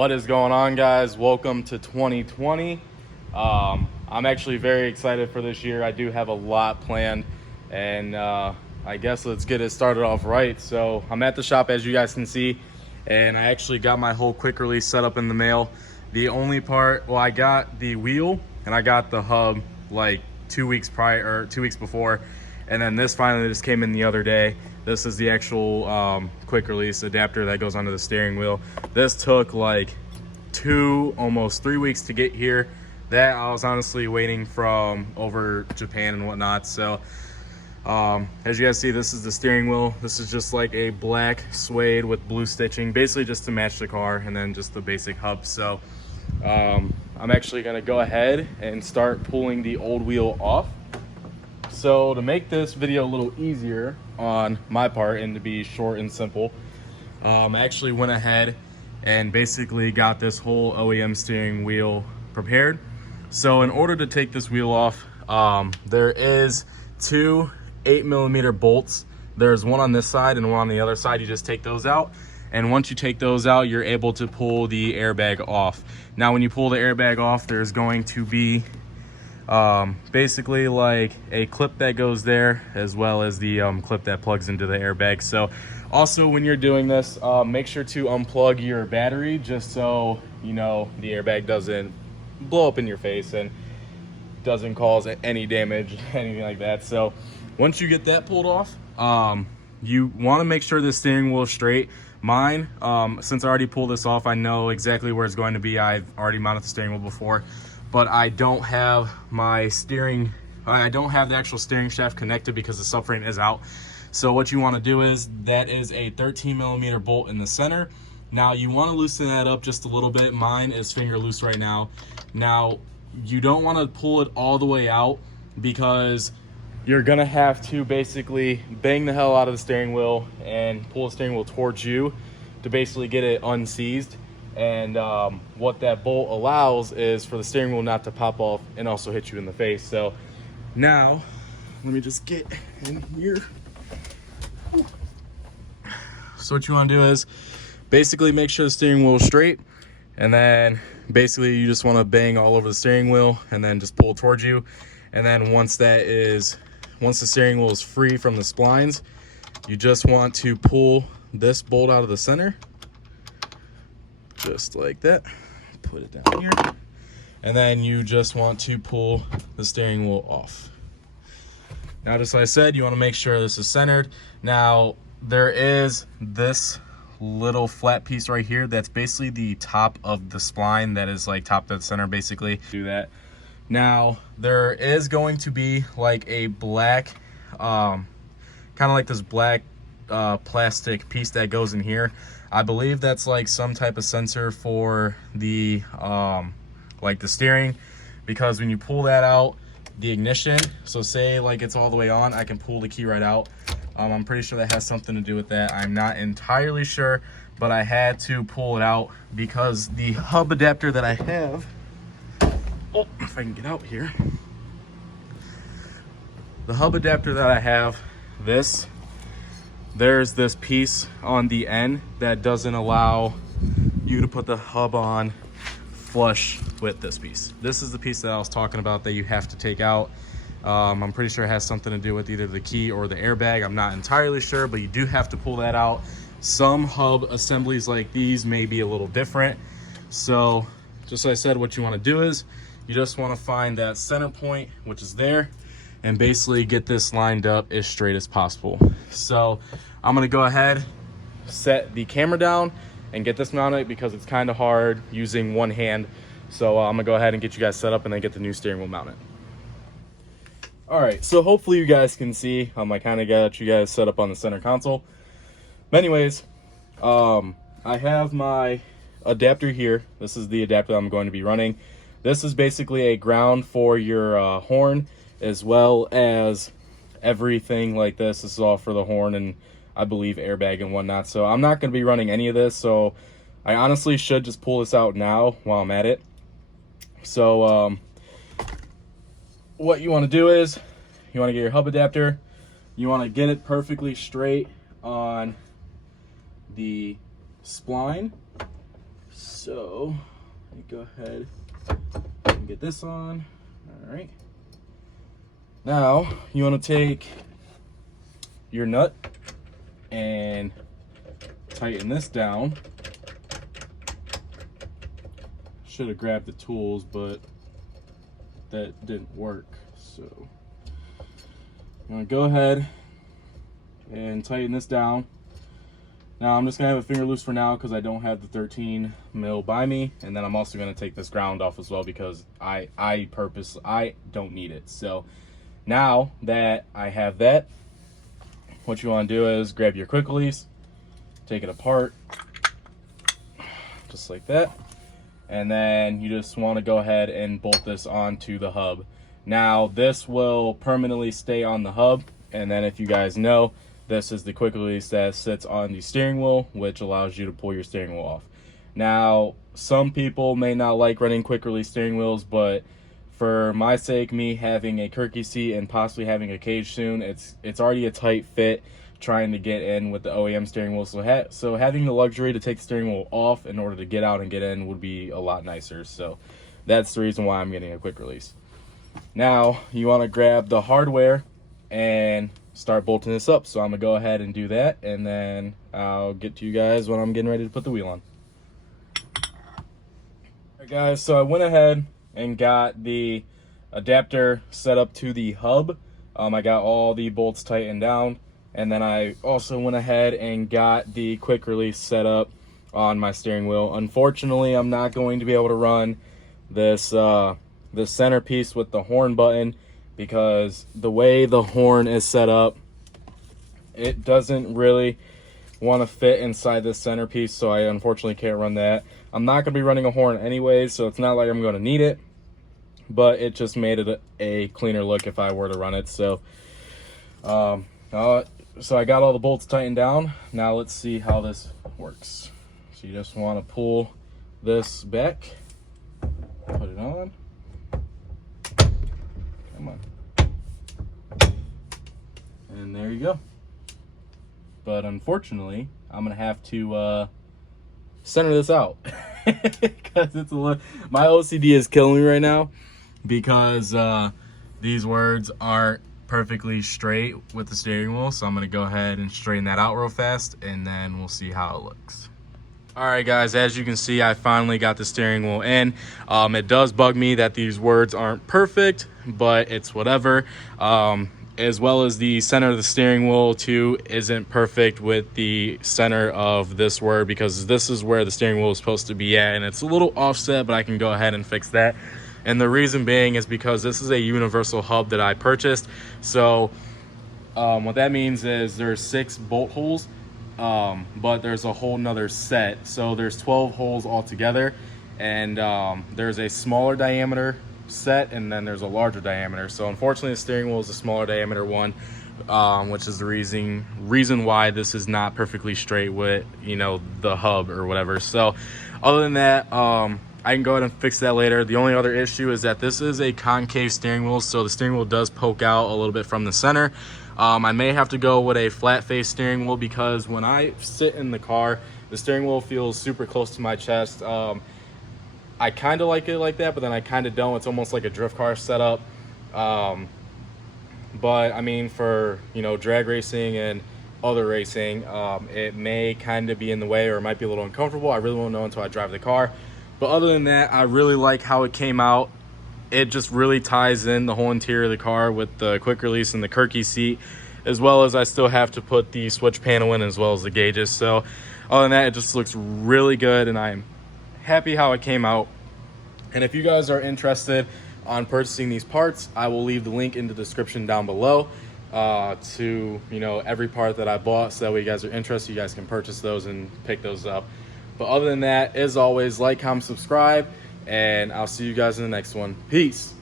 What is going on, guys? Welcome to 2020. I'm actually very excited for this year. I do have a lot planned, and I guess let's get it started off right. So I'm at the shop, as you guys can see, and I actually got my whole quick release set up in the mail. The only part, well, I got the wheel and I got the hub like 2 weeks prior, or 2 weeks before, and then this finally just came in the other day. This is the actual quick release adapter that goes onto the steering wheel. This took like almost 3 weeks to get here. That I was honestly waiting from over Japan and whatnot. So as you guys see, this is the steering wheel. This is just like a black suede with blue stitching, basically just to match the car, and then just the basic hub. So I'm actually gonna go ahead and start pulling the old wheel off. So to make this video a little easier on my part and to be short and simple, I actually went ahead and basically got this whole OEM steering wheel prepared. So in order to take this wheel off, there is two 8mm bolts. There's one on this side and one on the other side. You just take those out, and once you take those out, you're able to pull the airbag off. Now when you pull the airbag off, there's going to be basically like a clip that goes there, as well as the clip that plugs into the airbag. So also, when you're doing this, make sure to unplug your battery, just so you know the airbag doesn't blow up in your face and doesn't cause any damage, anything like that. So once you get that pulled off, you want to make sure the steering wheel is straight. Mine, since I already pulled this off, I know exactly where it's going to be. I've already mounted the steering wheel before, but I don't have my steering, I don't have the actual steering shaft connected because the subframe is out. So what you want to do is, that is a 13mm bolt in the center. Now you want to loosen that up just a little bit. Mine is finger loose right now. Now you don't want to pull it all the way out, because you're gonna have to basically bang the hell out of the steering wheel and pull the steering wheel towards you to basically get it unseized. And what that bolt allows is for the steering wheel not to pop off and also hit you in the face. So now let me just get in here. So what you want to do is basically make sure the steering wheel is straight, and then basically you just want to bang all over the steering wheel and then just pull towards you. And then once the steering wheel is free from the splines, you just want to pull this bolt out of the center, just like that. Put it down here, and then you just want to pull the steering wheel off. Now, just like I said, you want to make sure this is centered. Now there is this little flat piece right here that's basically the top of the spline, that is like top to the center, basically. Do that. Now there is going to be like a black, kind of like this black plastic piece that goes in here. I believe that's like some type of sensor for the like the steering, because when you pull that out, the ignition, so say like it's all the way on, I can pull the key right out. I'm pretty sure that has something to do with that. I'm not entirely sure, but I had to pull it out because the hub adapter that I have, oh, if I can get out here, the hub adapter that I have, there's this piece on the end that doesn't allow you to put the hub on flush with this piece. This is the piece that I was talking about that you have to take out. I'm pretty sure it has something to do with either the key or the airbag. I'm not entirely sure, but you do have to pull that out. Some hub assemblies like these may be a little different. So just like I said, what you want to do is you just want to find that center point, which is there, and basically get this lined up as straight as possible. So I'm going to go ahead, set the camera down, and get this mounted, because it's kind of hard using one hand. So I'm gonna go ahead and get you guys set up and then get the new steering wheel mounted. All right, so hopefully you guys can see, I kind of got you guys set up on the center console. But anyways, I have my adapter here. This is the adapter I'm going to be running. This is basically a ground for your horn, as well as everything like this. This is all for the horn and I believe airbag and whatnot. So I'm not going to be running any of this. So I honestly should just pull this out now while I'm at it. So what you want to do is you want to get your hub adapter. You want to get it perfectly straight on the spline. So let me go ahead and get this on. All right. Now you want to take your nut and tighten this down. Should have grabbed the tools, but that didn't work. So I'm gonna go ahead and tighten this down. Now I'm just gonna have a finger loose for now because I don't have the 13 mil by me, and then I'm also gonna take this ground off as well because I don't need it. So now that I have that, what you want to do is grab your quick release, take it apart just like that, and then you just want to go ahead and bolt this onto the hub. Now this will permanently stay on the hub, and then if you guys know, this is the quick release that sits on the steering wheel, which allows you to pull your steering wheel off. Now some people may not like running quick release steering wheels, but for my sake, me having a Kirky seat and possibly having a cage soon, it's already a tight fit trying to get in with the OEM steering wheel. So having the luxury to take the steering wheel off in order to get out and get in would be a lot nicer. So that's the reason why I'm getting a quick release. Now you want to grab the hardware and start bolting this up. So I'm gonna go ahead and do that, and then I'll get to you guys when I'm getting ready to put the wheel on. All right guys, so I went ahead and got the adapter set up to the hub. I got all the bolts tightened down, and then I also went ahead and got the quick release set up on my steering wheel. Unfortunately, I'm not going to be able to run this this centerpiece with the horn button because the way the horn is set up, it doesn't really want to fit inside this centerpiece, so I unfortunately can't run that. I'm not going to be running a horn anyways, so it's not like I'm going to need it, but it just made it a cleaner look if I were to run it. So so I got all the bolts tightened down. Now let's see how this works. So you just want to pull this back, put it on. Come on. And there you go. But unfortunately, I'm gonna have to center this out because it's my OCD is killing me right now because these words aren't perfectly straight with the steering wheel. So I'm gonna go ahead and straighten that out real fast, and then we'll see how it looks. All right guys, as you can see, I finally got the steering wheel in. It does bug me that these words aren't perfect, but it's whatever. As well as the center of the steering wheel too isn't perfect with the center of this word, because this is where the steering wheel is supposed to be at, and it's a little offset, but I can go ahead and fix that. And the reason being is because this is a universal hub that I purchased. So what that means is there's 6 bolt holes, but there's a whole nother set. So there's 12 holes altogether, and there's a smaller diameter set, and then there's a larger diameter. So unfortunately the steering wheel is a smaller diameter one, which is the reason why this is not perfectly straight with, you know, the hub or whatever. So other than that, I can go ahead and fix that later. The only other issue is that this is a concave steering wheel, so the steering wheel does poke out a little bit from the center. I may have to go with a flat face steering wheel because when I sit in the car, the steering wheel feels super close to my chest. I kind of like it like that, but then I kind of don't. It's almost like a drift car setup. But I mean, for, you know, drag racing and other racing, it may kind of be in the way, or it might be a little uncomfortable. I really won't know until I drive the car. But other than that, I really like how it came out. It just really ties in the whole interior of the car with the quick release and the Kirky seat, as well as I still have to put the switch panel in as well as the gauges. So other than that, it just looks really good, and I'm happy how it came out. And if you guys are interested on purchasing these parts, I will leave the link in the description down below to, you know, every part that I bought, so that way you guys are interested, you guys can purchase those and pick those up. But other than that, as always, like, comment, subscribe, and I'll see you guys in the next one. Peace.